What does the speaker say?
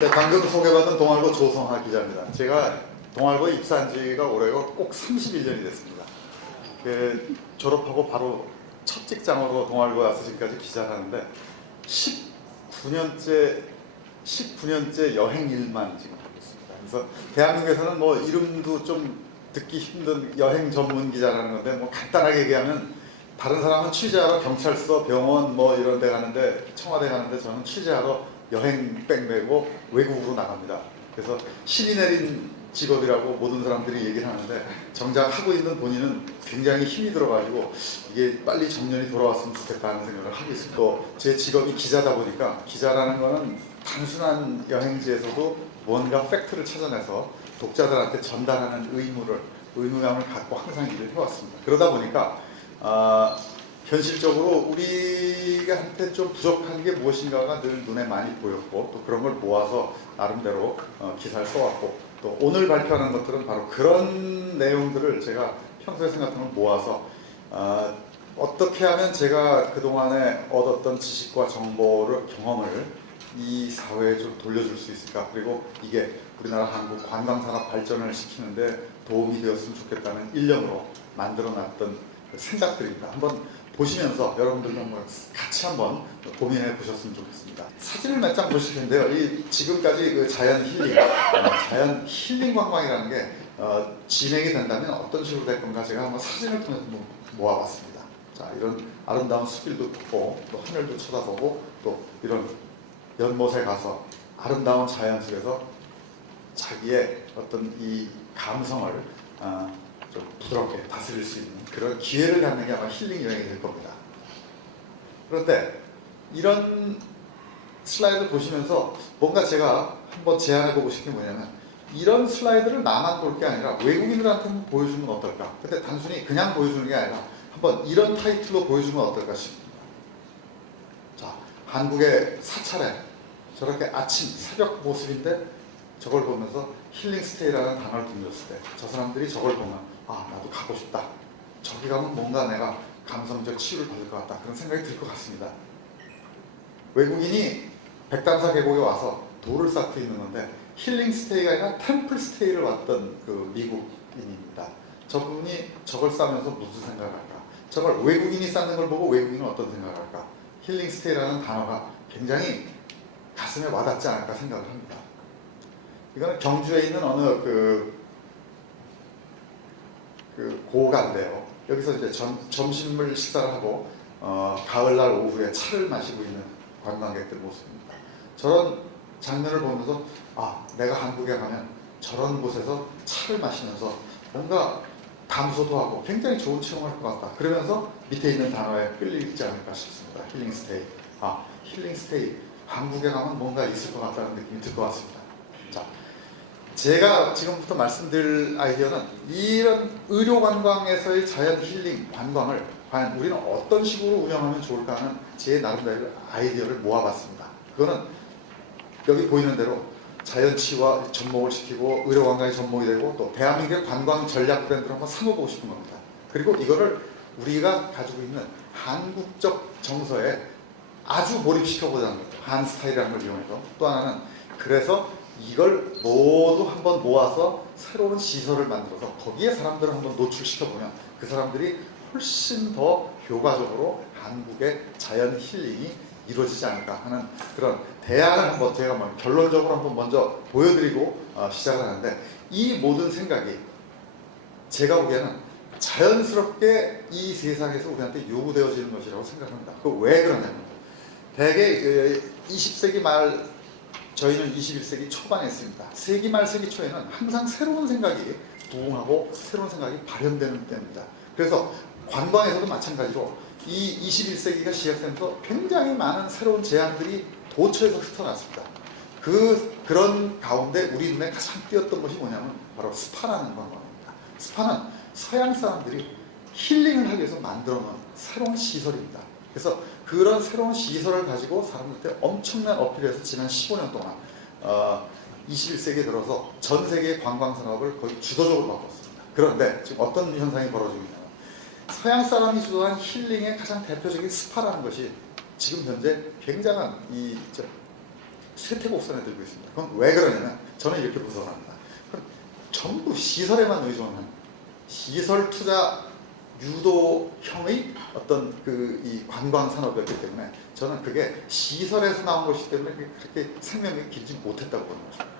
네, 방금 소개받은 동아일보 조성하 기자입니다. 제가 동아일보에 입사한 지가 올해가 꼭 31년이 됐습니다. 그 졸업하고 바로 첫 직장으로 동아일보에 와서 지금까지 기자를 하는데 19년째 19년째 여행 일만 지금 하고 있습니다. 그래서 대한민국에서는 뭐 이름도 좀 듣기 힘든 여행 전문 기자라는 건데 뭐 간단하게 얘기하면 다른 사람은 취재하러 경찰서, 병원 뭐 이런 데 가는데 청와대 가는데 저는 취재하러 여행백 메고 외국으로 나갑니다. 그래서 신이 내린 직업이라고 모든 사람들이 얘기를 하는데 정작 하고 있는 본인은 굉장히 힘이 들어가지고 이게 빨리 정년이 돌아왔으면 좋겠다는 생각을 하고 있습니다. 또 제 직업이 기자다 보니까 기자라는 거는 단순한 여행지에서도 뭔가 팩트를 찾아내서 독자들한테 전달하는 의무를 의무감을 갖고 항상 일을 해왔습니다. 그러다 보니까 아, 현실적으로 우리가 한테 좀 부족한 게 무엇인가가 늘 눈에 많이 보였고 또 그런 걸 모아서 나름대로 어, 기사를 써왔고 또 오늘 발표하는 것들은 바로 그런 내용들을 제가 평소에 생각하는 걸 모아서 아, 어떻게 하면 제가 그동안에 얻었던 지식과 정보를 경험을 이 사회에 좀 돌려줄 수 있을까 그리고 이게 우리나라 한국 관광산업 발전을 시키는데 도움이 되었으면 좋겠다는 일념으로 만들어 놨던 그 생각들입니다. 한번 보시면서 여러분들도 한번 같이 한번 고민해 보셨으면 좋겠습니다. 사진을 몇 장 보실 텐데요. 이 지금까지 그 자연 힐링, 어, 자연 힐링 관광이라는 게 어, 진행이 된다면 어떤 식으로 될 건가 제가 한번 사진을 통해서 모아봤습니다. 자, 이런 아름다운 숲길도 보고 또 하늘도 쳐다보고 또 이런 연못에 가서 아름다운 자연 속에서 자기의 어떤 이 감성을 아, 좀 부드럽게 다스릴 수 있는 그런 기회를 갖는 게 아마 힐링 여행이 될 겁니다. 그런데 이런 슬라이드 보시면서 뭔가 제가 한번 제안해 보고 싶은 게 뭐냐면 이런 슬라이드를 나만 볼 게 아니라 외국인들한테 한번 보여주면 어떨까? 근데 단순히 그냥 보여주는 게 아니라 한번 이런 타이틀로 보여주면 어떨까 싶습니다. 자, 한국의 사찰에 저렇게 아침 새벽 모습인데 저걸 보면서 힐링 스테이라는 단어를 들렸을 때 저 사람들이 저걸 보면 아 나도 가고 싶다. 저기 가면 뭔가 내가 감성적 치유를 받을 것 같다. 그런 생각이 들 것 같습니다. 외국인이 백담사 계곡에 와서 돌을 쌓고 있는 건데 힐링 스테이가 아니라 템플 스테이를 왔던 그 미국인입니다. 저분이 저걸 쌓으면서 무슨 생각을 할까? 저걸 외국인이 쌓는 걸 보고 외국인은 어떤 생각을 할까? 힐링 스테이라는 단어가 굉장히 가슴에 와닿지 않을까 생각을 합니다. 이거는 경주에 있는 어느 그, 그 고가인데요. 여기서 이제 점, 점심을 식사를 하고 어, 가을날 오후에 차를 마시고 있는 관광객들 모습입니다. 저런 장면을 보면서 아 내가 한국에 가면 저런 곳에서 차를 마시면서 뭔가 감소도 하고 굉장히 좋은 체험을 할 것 같다. 그러면서 밑에 있는 단어에 끌리지 않을까 싶습니다. 힐링 스테이. 아 힐링 스테이. 한국에 가면 뭔가 있을 것 같다는 느낌이 들 것 같습니다. 자, 제가 지금부터 말씀드릴 아이디어는 이런 의료 관광에서의 자연 힐링 관광을 과연 우리는 어떤 식으로 운영하면 좋을까 하는 제 나름대로 아이디어를 모아봤습니다. 그거는 여기 보이는 대로 자연치와 접목을 시키고 의료 관광이 접목이 되고 또 대한민국의 관광 전략 브랜드를 한번 삼아보고 싶은 겁니다. 그리고 이거를 우리가 가지고 있는 한국적 정서에 아주 몰입시켜보자는 거죠. 한 스타일이라는 걸 이용해서. 또 하나는 그래서 이걸 모두 한번 모아서 새로운 시설을 만들어서 거기에 사람들을 한번 노출시켜보면 그 사람들이 훨씬 더 효과적으로 한국의 자연 힐링이 이루어지지 않을까 하는 그런 대안을 한번 제가 뭐 결론적으로 한번 먼저 보여드리고 어, 시작을 하는데 이 모든 생각이 제가 보기에는 자연스럽게 이 세상에서 우리한테 요구되어지는 것이라고 생각합니다. 그 왜 그러냐면 대개 그 20세기 말 저희는 21세기 초반에 있습니다. 세기 말 세기 초에는 항상 새로운 생각이 부흥하고 새로운 생각이 발현되는 때입니다. 그래서 관광에서도 마찬가지로 이 21세기가 시작되면서 굉장히 많은 새로운 제안들이 도처에서 흩어났습니다. 그 그런 가운데 우리 눈에 가장 띄었던 것이 뭐냐면 바로 스파라는 관광입니다. 스파는 서양 사람들이 힐링을 하기 위해서 만들어 놓은 새로운 시설입니다. 그래서 그런 새로운 시설을 가지고 사람들한테 엄청난 어필을 해서 지난 15년 동안 어, 21세기에 들어서 전 세계 관광 산업을 거의 주도적으로 바꿨습니다. 그런데 지금 어떤 현상이 있냐면 서양 사람이 주도한 힐링의 가장 대표적인 스파라는 것이 지금 현재 굉장한 이 저, 쇠퇴곡선에 들고 있습니다. 그건 왜 그러냐면 저는 이렇게 분석을 합니다. 그건 전부 시설에만 의존한 시설 투자 유도형의 어떤 그 이 관광 산업이었기 때문에 저는 그게 시설에서 나온 것이기 때문에 그렇게 생명이 길지 못했다고 보는 거죠.